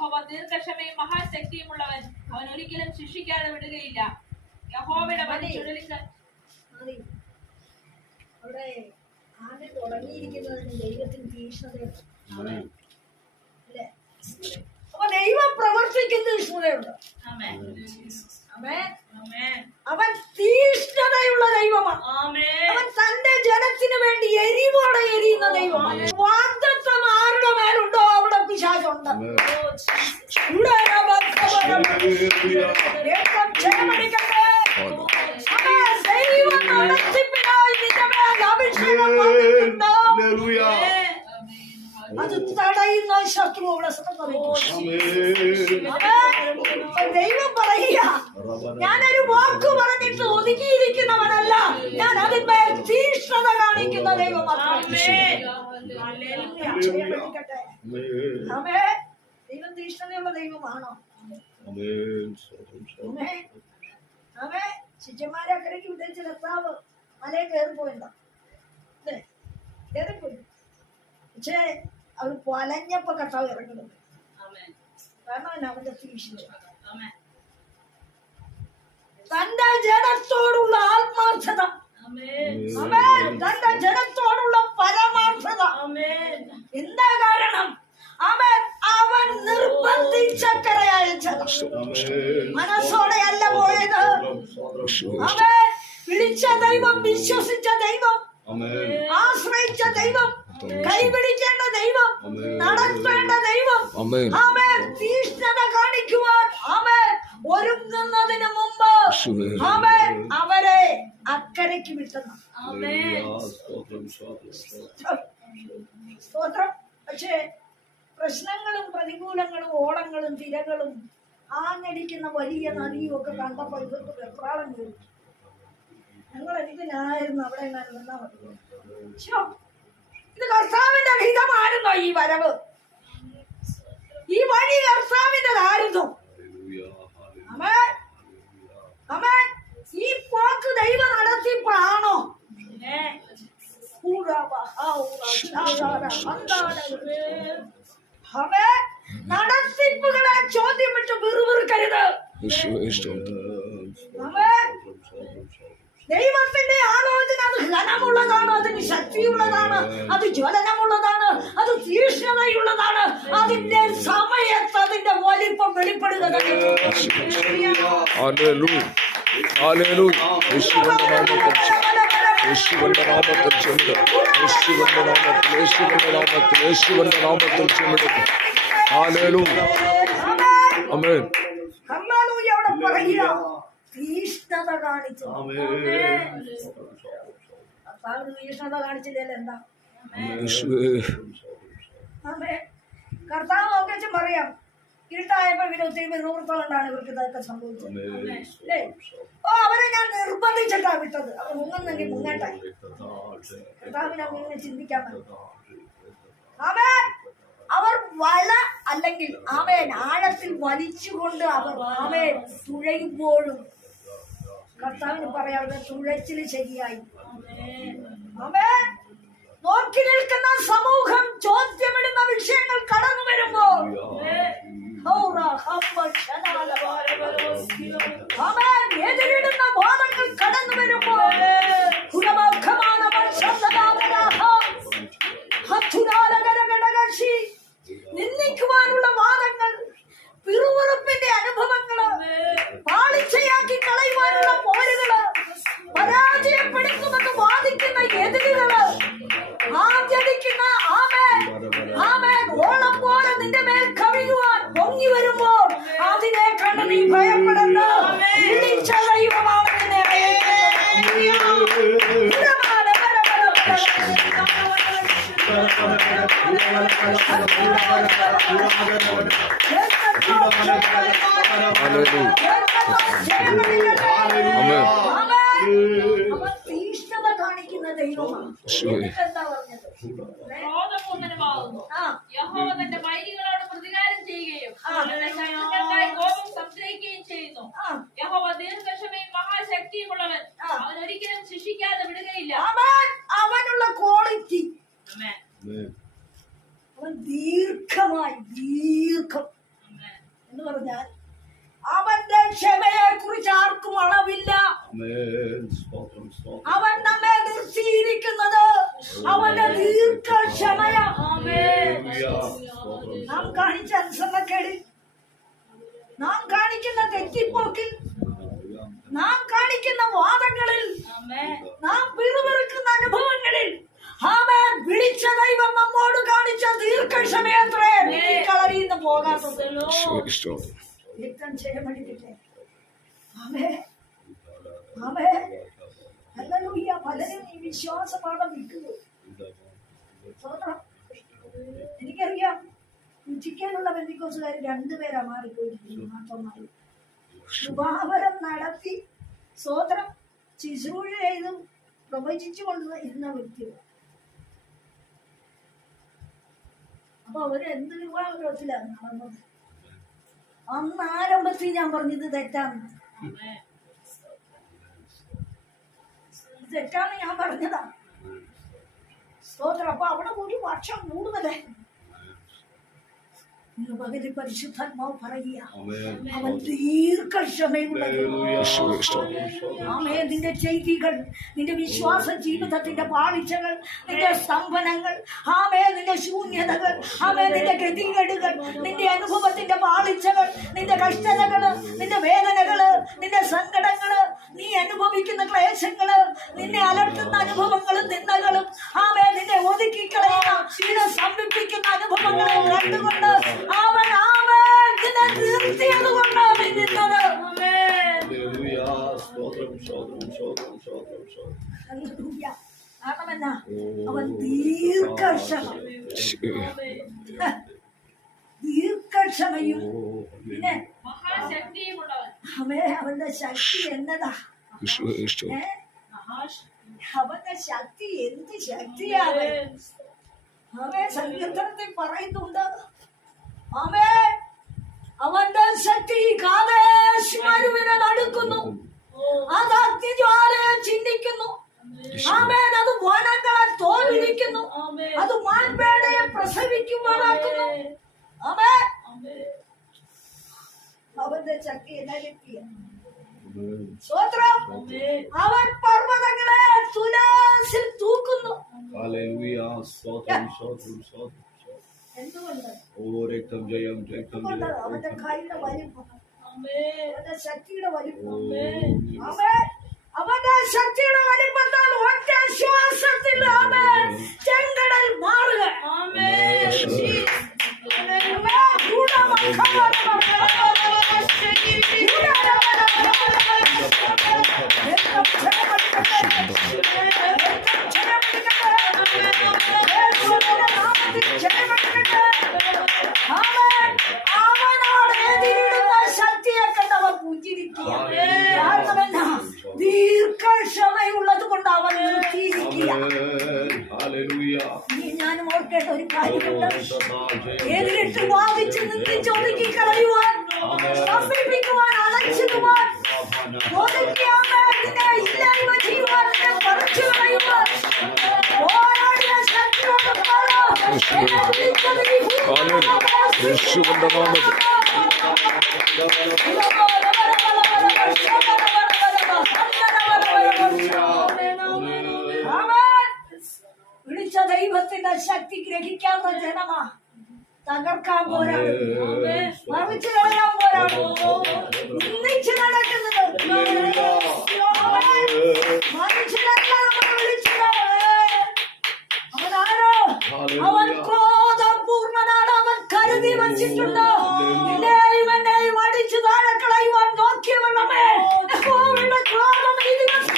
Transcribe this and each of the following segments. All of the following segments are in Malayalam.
യഹോവ ദീർഘക്ഷമയും മഹാശക്തിയുമുള്ളവൻ, അവൻ ഒരിക്കലും ശിക്ഷിക്കാതെ വിടുകയില്ല. യഹോവയുടെ വഴി ചുഴലിക്കാറ്റ്. അവിടെ ആദ്യം തുടങ്ങിയിരിക്കുന്നതിന് ദൈവത്തിന് തീക്ഷ്ണതയുണ്ട്. അല്ലേ? അപ്പൊ ദൈവം പ്രവർത്തിക്കുന്ന തീക്ഷ്ണതയുണ്ട്. അവൻ തീക്ഷ്ണതയുള്ള ദൈവമാണ്. അവൻ തന്റെ ജനത്തിന് വേണ്ടി എരിവോടെ എരിയുന്ന ദൈവമാണ്. വാഗ്ദത്തം ആരുടെ മേലുണ്ടോ അവിടെ പിശാചുണ്ട്. ദൈവം നടത്തിപ്പിനായി നിന്റെ മേൽ അഭിഷേകം അത് തടയുന്ന ശത്രു അവിടെ ദൈവം പറയുക, ഞാനൊരു വാക്ക് പറഞ്ഞിട്ട് ഒതുങ്ങിയിരിക്കുന്നവനല്ല, ഞാൻ അതിന്മേൽ തീക്ഷ്ണത കാണിക്കുന്ന ദൈവമാണ്. ദൈവം തീക്ഷ്ണതയുള്ള ദൈവമാണോ? ശിഷ്യന്മാരെ അക്കരയ്ക്ക് വിട്ടേച്ച് കർത്താവ് മലയെ കയറിപ്പോയില്ല, കയറിപ്പോയി. പക്ഷേ അവർ വലഞ്ഞപ്പോ കർത്താവ് ഇറങ്ങുന്നുണ്ട്. കാരണം അവന്റെ തീക്ഷ്ണത, തന്റെ ജനത്തോടുള്ള ആത്മാർത്ഥത, തന്റെ ജനത്തോടുള്ള പരമാർത്ഥത. എന്താ കാരണം? അവൻ നിർബന്ധിച്ചക്കരെ അയച്ചത്, മനസ്സോടെയല്ല പോയത്. അവൻ വിളിച്ച ദൈവം, വിശ്വസിച്ച ദൈവം, ആശ്രയിച്ച ദൈവം, കൈപിടിക്കേണ്ട ദൈവം, നടത്തേണ്ട ദൈവം, തീക്ഷ്ണത കാണിക്കുവാൻ ഒരുങ്ങുന്നതിന് മുമ്പ് അവരെ അക്കരയ്ക്ക് വിട്ടത്. സ്തോത്രം. പക്ഷേ പ്രശ്നങ്ങളും പ്രതികൂലങ്ങളും ഓളങ്ങളും തിരകളും ആഞ്ഞടിക്കുന്ന വലിയ നദിയും ഒക്കെ കണ്ടപ്പോൾ ഇവർക്ക് വെപ്രാളം കയറി. ഞങ്ങൾ എനിക്കിനായിരുന്നു അവിടെ നിന്നാ മതി. ഇത് കർത്താവിന്റെ ഹിതമായിരുന്നോ ഈ വരവ്? ഈ വഴി കർത്താവിൻ്റെതായിരുന്നു. ഈ പോക്ക് ദൈവം നടത്തിയപ്പോഴാണോ? നടത്തിപ്പുകളെ ചോദ്യം വിട്ട് വെറുകരുത്. ദൈവത്തിന്റെ ആലോചന അത് ഘനമുള്ളതാണ്, അതിന് ശക്തിയുള്ളതാണ്, അത് ജ്വലനമുള്ളതാണ്, അത് തീക്ഷ്ണതയുള്ളതാണ്. അതിന്റെ സമയത്ത് അതിന്റെ വലിപ്പം വെളിപ്പെടുക. തീഷ്ണത കാണിച്ചു. തീഷ്ണത കാണിച്ചില്ല എന്താ? കർത്താവ് നോക്കിച്ച് പറയാം, ഇരുട്ടായപ്പോ ഇവര് ഒത്തിരി നിവൃത്തമുണ്ടാണ് ഇവർക്ക് ഇതൊക്കെ സംഭവിച്ചത്. അല്ലേ? അവരെ ഞാൻ നിർബന്ധിച്ചിട്ടാ വിട്ടത്. അവർ മുങ്ങുന്നെങ്കിൽ മുങ്ങട്ടെ. കർത്താവിനെ അങ്ങനെ ചിന്തിക്കാൻ പറ്റും. അവർ വല അല്ലെങ്കിൽ ആഴത്തിൽ വലിച്ചുകൊണ്ട് അവർ തുഴയുമ്പോഴും കർത്താവിന് പറയാം തുഴച്ചില് ശരിയായി. നോക്കി നിൽക്കുന്ന സമൂഹം ചോദ്യമിടുന്ന വിഷയങ്ങൾ കടന്നു വരുമ്പോൾ എതിരിടുന്ന വാദങ്ങൾ കടന്നു വരുമ്പോൾ നിന്ദിക്കുവാനുള്ള വാദങ്ങൾ, പിറുപിറുപ്പിന്റെ അനുഭവങ്ങള്, പാളിച്ചയാക്കി കളയുവാനുള്ള പോരുകള്, പരാജയപ്പെടുത്തുമെന്ന് വാദിക്കുന്ന എതിരുകള്, ആചരിക്കുന്ന ഓളം പോലെ നിന്റെ മേൽ കവിയുവാൻ പൊങ്ങി വരുമ്പോൾ അതിനെ കണ്ട് നീ ഭയപ്പെടണ്ട. വിളിച്ച ദൈവമാണ് നിന്നെ. തീഷ്ണത കാണിക്കുന്ന ദൈവമാണ്. എന്താ പറഞ്ഞത്? യഹോവ തന്റെ വൈരികളോട് പ്രതികാരം ചെയ്യുകയും കോപം സംഗ്രഹിക്കുകയും ചെയ്യുന്നു. യഹോവ ദീർഘക്ഷമയും മഹാശക്തിയുമുള്ളവൻ, അവൻ ഒരിക്കലും ശിക്ഷിക്കാതെ വിടുകയില്ല. അവനുള്ള ക്വാളിറ്റി, അവൻ ദീർഘം എന്ന് പറഞ്ഞാൽ അവന്റെ ക്ഷമയെ കുറിച്ച് ആർക്കും അളവില്ല. അവൻ നമ്മെ നിർത്തിയിരിക്കുന്നത് അവന്റെ ദീർഘക്ഷമയാ. നാം കാണിച്ച അനുസരണക്കേടിൽ, നാം കാണിക്കുന്ന തെറ്റിപ്പോക്കിൽ, നാം കാണിക്കുന്ന വാദങ്ങളിൽ, നാം പിറുപിറുക്കുന്ന അനുഭവങ്ങളിൽ അവൻ വിളിച്ച ദൈവം നമ്മോട് കാണിച്ച ദീർഘക്ഷമയത്രേ കളരിന്ന് പോകാത്തത്. രക്തം ക്ഷയമടിക്കട്ടെ. ആമേൻ, ആമേൻ, ഹല്ലേലൂയ. പലരും ഈ വിശ്വാസപാഠം വിട്ടു. എനിക്കറിയാം, ചിക്കനുള്ള ബന്ധുക്കോസുകാർ 2 പേരാ മാറിപ്പോയിരിക്കുന്നു. മാത്രമായി ശുഭാവരം നടത്തി സ്വോത്രം ശുശ്രൂഷ ചെയ്തും പ്രവചിച്ചു കൊണ്ട് ഇരുന്ന വ്യക്തികൾ. അപ്പൊ അവര് എന്ത് വിവാഹത്തിലാണ് നടന്നത്? അന്ന് ആരംഭത്തിൽ ഞാൻ പറഞ്ഞത് തെറ്റാണ്, തെറ്റാന്ന് ഞാൻ പറഞ്ഞതാ. സ്തോത്രം. അപ്പൊ അവിടെ കൂടി വർഷം കൂടുതലായിരുന്നു. പകുതി പരിശുദ്ധാത്മാവ് പറയുക, അവൻ ദീർഘക്ഷമയുള്ളത്. ആമേ, നിന്റെ ചെയ്തികൾ, നിന്റെ വിശ്വാസ ജീവിതത്തിന്റെ പാളിച്ചകൾ, നിന്റെ സ്തംഭനങ്ങൾ, ആമേ, നിന്റെ ശൂന്യതകൾ, ആമേ, നിന്റെ ഗതികേടുകൾ, നിന്റെ അനുഭവത്തിന്റെ പാളിച്ചകൾ, നിന്റെ കഷ്ടതകള്, നിന്റെ വേദനകള്, നിന്റെ സങ്കടങ്ങള്, നീ അനുഭവിക്കുന്ന ക്ലേശങ്ങള്, നിന്നെ അലട്ടുന്ന അനുഭവങ്ങളും നിന്ദകളും, ആമേ, നിന്നെ ഒതുക്കിക്കളയുന്ന, നിന്നെ സംരക്ഷിക്കുന്ന അനുഭവങ്ങളെ കണ്ടുകൊണ്ട് അവൻ നിന്നെ നിർത്തിയത് കൊണ്ടാണ് നിന്നത്. കാരണമെന്നാ? അവൻ ദീർഘക്ഷമയും പിന്നെ അവന്റെ ശക്തി എന്നതാ? അവന്റെ ശക്തി എന്ത് ശക്തിയാണ്? അവൻ സങ്കീർത്തനത്തിൽ പറയുന്നുണ്ട്, അവന്റെ ശക്തി കാദേശ് മരുവിനെ നടുക്കുന്നു, അത് അഗ്നിജ്വാലയെ ചിന്തിക്കുന്നു. ആമേൻ. അത് വനങ്ങളെ തോൽവിരിക്കുന്നു, അത് മാൻപേടയെ പ്രസവിക്കുവാനാക്കുന്നു. ആമേൻ. അവന്റെ ശക്തി എന്നറിയില്ല. സ്തോത്രം. അവൻ പർവ്വതങ്ങളെ തുലാസിൽ തൂക്കുന്നു. എന്തുകൊണ്ട്? അവന്റെ കൈയുടെ വലിപ്പം, അവന്റെ ശക്തിയുടെ വലിപ്പം, അവന്റെ ശക്തിയുടെ വലിപ്പത്താൽ ഒറ്റ ശ്വാസത്തിൽ ചെങ്കടൽ മാറുക. അവനോട് എതിരിടുന്ന ശക്തിയെ കണ്ടവർ പുഞ്ചിരിക്കുക. കാരണമെന്നാ? ദീർഘക്ഷമയുള്ളത് കൊണ്ട് അവൻ നിർത്തിയിരിക്കുക. ഞാനും ഓർക്കേണ്ട ഒരു കാര്യമുണ്ട്. എതിരിട്ട് വാദിച്ച് നിന്ദിച്ച് ഒതുക്കി കളയുവാൻ, സമീപിക്കുവാൻ, അലച്ചിടുവാൻ, ഇല്ലായ്മ ചെയ്യുവാൻ, പറിച്ചു കളയുവാൻ പോരാടിയ ശക്തിയോട് വിളിച്ച ദൈവത്തിന്റെ ശക്തി ഗ്രഹിക്കാത്ത ജനമാ തകർക്കാൻ പോരാണ്, മറിച്ചു കളയാൻ പോരാണ്, നിന്നിച്ച് നടക്കുന്നത്. മനുഷ്യരല്ല നമ്മൾ വിളിച്ചത്. അവനാരോ? അവൻ ക്രോധപൂർണ്ണനാണ്. അവൻ കരുതി വച്ചിട്ടുണ്ട്. നിന്നെയും എന്നെയും അടിച്ചു താഴെ കളയുവാൻ നോക്കിയവൻ നമ്മെ യഹോവയുടെ ക്രോധം ഈ ദിവസം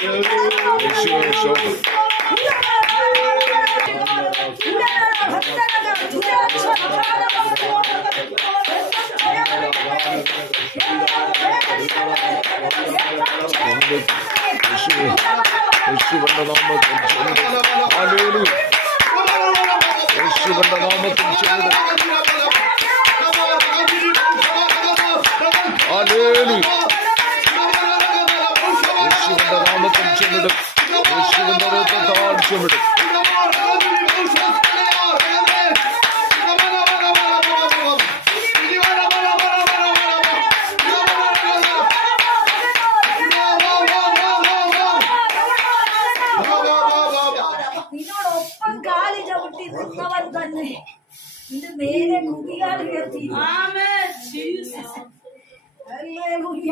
ഹല്ലേലൂയ.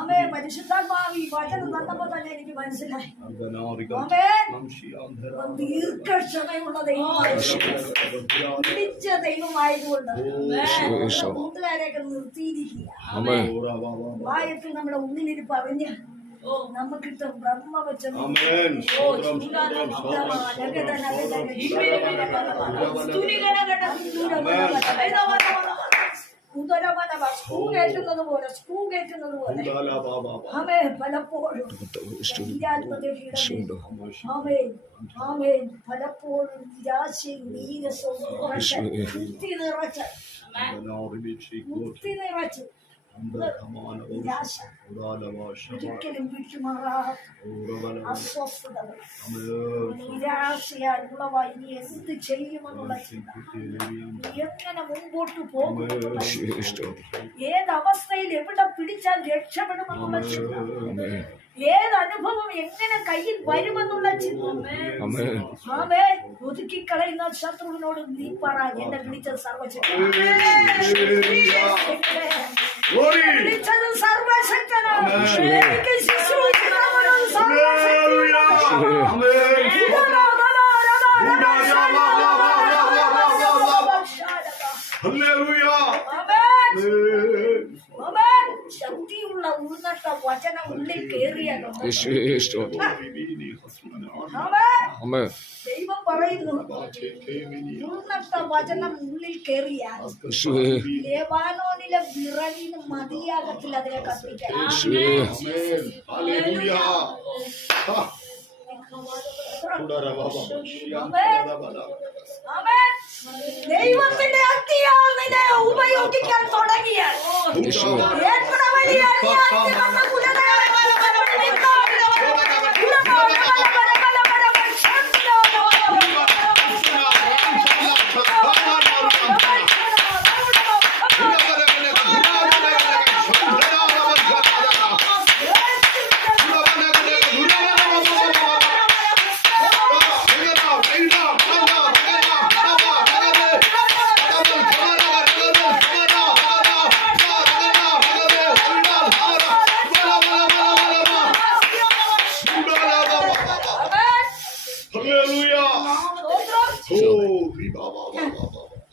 ആമേ. പരിശുദ്ധാത്മാവ് ഈ വചനം തന്നപ്പോ തന്നെ എനിക്ക് മനസ്സിലായി. ആമേൻ. ദീർഘക്ഷമയുള്ള ദൈവമായതുകൊണ്ട്, പിടിച്ച ദൈവമായതുകൊണ്ട് കൂട്ടുകാരെയൊക്കെ നിർത്തിയിരിക്കുക. വായത്തിൽ നമ്മുടെ ഉള്ളിലിരി പറഞ്ഞ് നമുക്കിട്ട് ബ്രഹ്മ വെച്ച സ്ക്രൂ കയറ്റുന്നത് പോലെ ആമേ. പലപ്പോഴും പലപ്പോഴും നിരാശയും നീരസവും കുത്തി നിറച്ച് നിരാശ ഒരിക്കലും വിട്ടുമാറാത്ത അസ്വസ്ഥതകൾ, നിരാശയാലുള്ള ഇനി എന്ത് ചെയ്യുമെന്നുള്ള ചിന്ത, എങ്ങനെ മുമ്പോട്ട് പോകുമെന്നുള്ള ചിന്ത, ഏതവസ്ഥയിൽ എവിടെ പിടിച്ചാൽ രക്ഷപ്പെടുമെന്നുള്ള ചിന്ത, ഏതനുഭവം എങ്ങനെ കയ്യിൽ വരുമെന്നുള്ള ചിന്ത, ആമേ. ഒതുക്കിക്കളയുന്ന ശത്രുവിനോട് നീ പറ, എന്നെ വിളിച്ചത് സർവശക്തനാണ്, വിളിച്ചത് സർവശക്തനാണ്, എനിക്ക് ശുശ്രൂഷിക്കുന്നവനും സർവശക്തനാണ്. ശക്തിയുള്ള ഉന്നത വചനം ഉള്ളിൽ കയറിയതുണ്ട്. ദൈവം പറയുന്നു, ഉന്നത വചനം ഉള്ളിൽ കയറിയാൽ ലെബാനോനിലെ വിറകിന് മതിയാകത്തിൽ അതിനെ കത്തിക്കാൻ. ദൈവത്തിന്റെ അഗ്നിയാൽ നിന്നെ ഉപയോഗിക്കാൻ തുടങ്ങിയാൽ എത്ര വലിയ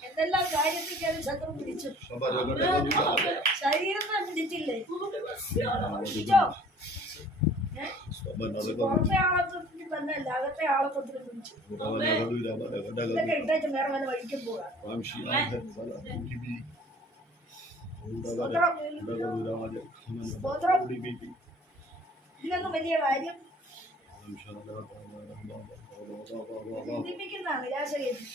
എന്തെല്ലാം കാര്യത്തിൽ ശത്രു പിടിച്ചു, ശരീരത്തെ പിടിച്ചില്ലേ, പുറത്തെ ആളത്വത്തിൽ തന്നെ അല്ല, അകത്തെ ആളത്വത്തിൽ പിടിച്ചു. ഇതൊക്കെ ഇട്ടേച്ച് വേറെ വല്ല വഴിക്കും പോകാം. ഇതൊന്നും വലിയ കാര്യം ചിന്തിപ്പിക്കുന്ന നിരാശ കയറ്റി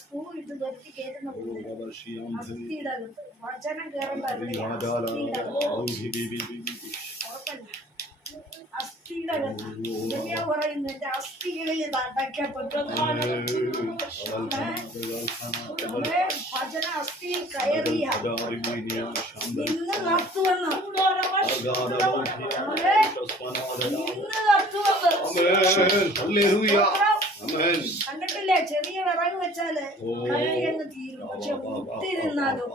സ്കൂൾ ഇട്ട് തൊറ്റി കയറ്റുന്ന അസ്ഥിയുടെ അകത്ത് വചനം കയറേണ്ട അസ്ഥിയുടെ അകത്ത് പറയുന്നു, എന്റെ അസ്ഥികളിൽ അടയ്ക്കപ്പെട്ടത് വചന അസ്ഥിയിൽ കയറിയ ഇന്ന് നടത്തുവെന്ന് കണ്ടിട്ടില്ലേ? ചെറിയ വിറക് വെച്ചാല് കഴിയങ്ങ് തീരും, പക്ഷെ മുട്ടി നിന്നാലോ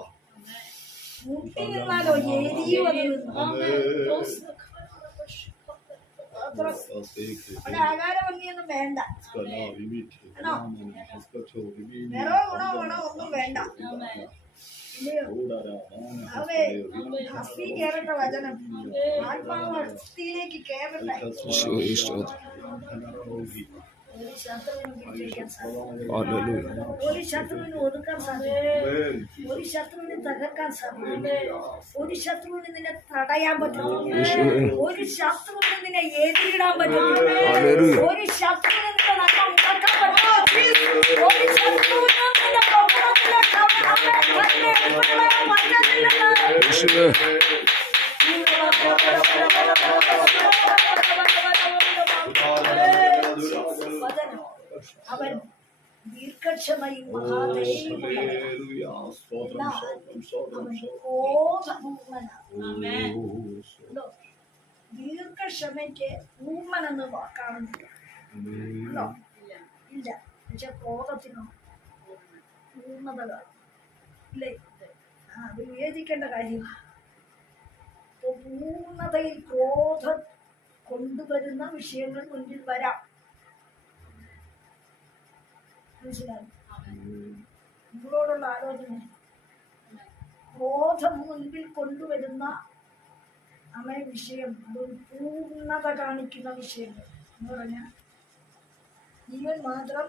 അവിടെ ആകാരഭംഗിയൊന്നും വേണ്ട, നിറവോ ഗുണോ ഗുണോ ഒന്നും വേണ്ട. അവേ അസ്ഥി കേറട്ടെ വചനം, ആത്മാവ് അസ്ഥിയിലേക്ക് കേറട്ടെ. ഒരു ശത്രുവിന് ഒതുക്കാൻ സാധിക്കും, ഒരു ശത്രുവിന് തകർക്കാൻ സാധിക്കും, ഒരു ശത്രുവിന് നിന്നെ തടയാൻ പറ്റും, ഒരു ശത്രുവിന് നിന്നെ എതിരിടാൻ പറ്റും, ഒരു ശത്രുവിന് നിന്നെ നല്ല മുടക്കാൻ പറ്റും, ഒരു ശത്രുവിന് നിന്റെ അവൻ ദീർഘക്ഷമയും ദീർഘക്ഷമയ്ക്ക് ഊർമ്മനെന്ന് കാണുന്നില്ല, ഇല്ല. പക്ഷെ ക്രോധത്തിനോ ഊർമ്മത കാണും. ഇല്ലേ? അത് വിവേചിക്കേണ്ട കാര്യമാണ്. അപ്പോൾ പൂർണ്ണതയിൽ ക്രോധം കൊണ്ടുവരുന്ന വിഷയങ്ങൾ മുന്നിൽ വരാം. മനസ്സിലായി? നിങ്ങളോടുള്ള ആലോചന, ക്രോധം മുൻപിൽ കൊണ്ടുവരുന്ന വിഷയം, അതൊരു പൂർണ്ണത കാണിക്കുന്ന വിഷയങ്ങൾ എന്ന് പറഞ്ഞാൽ ജീവൻ മാത്രം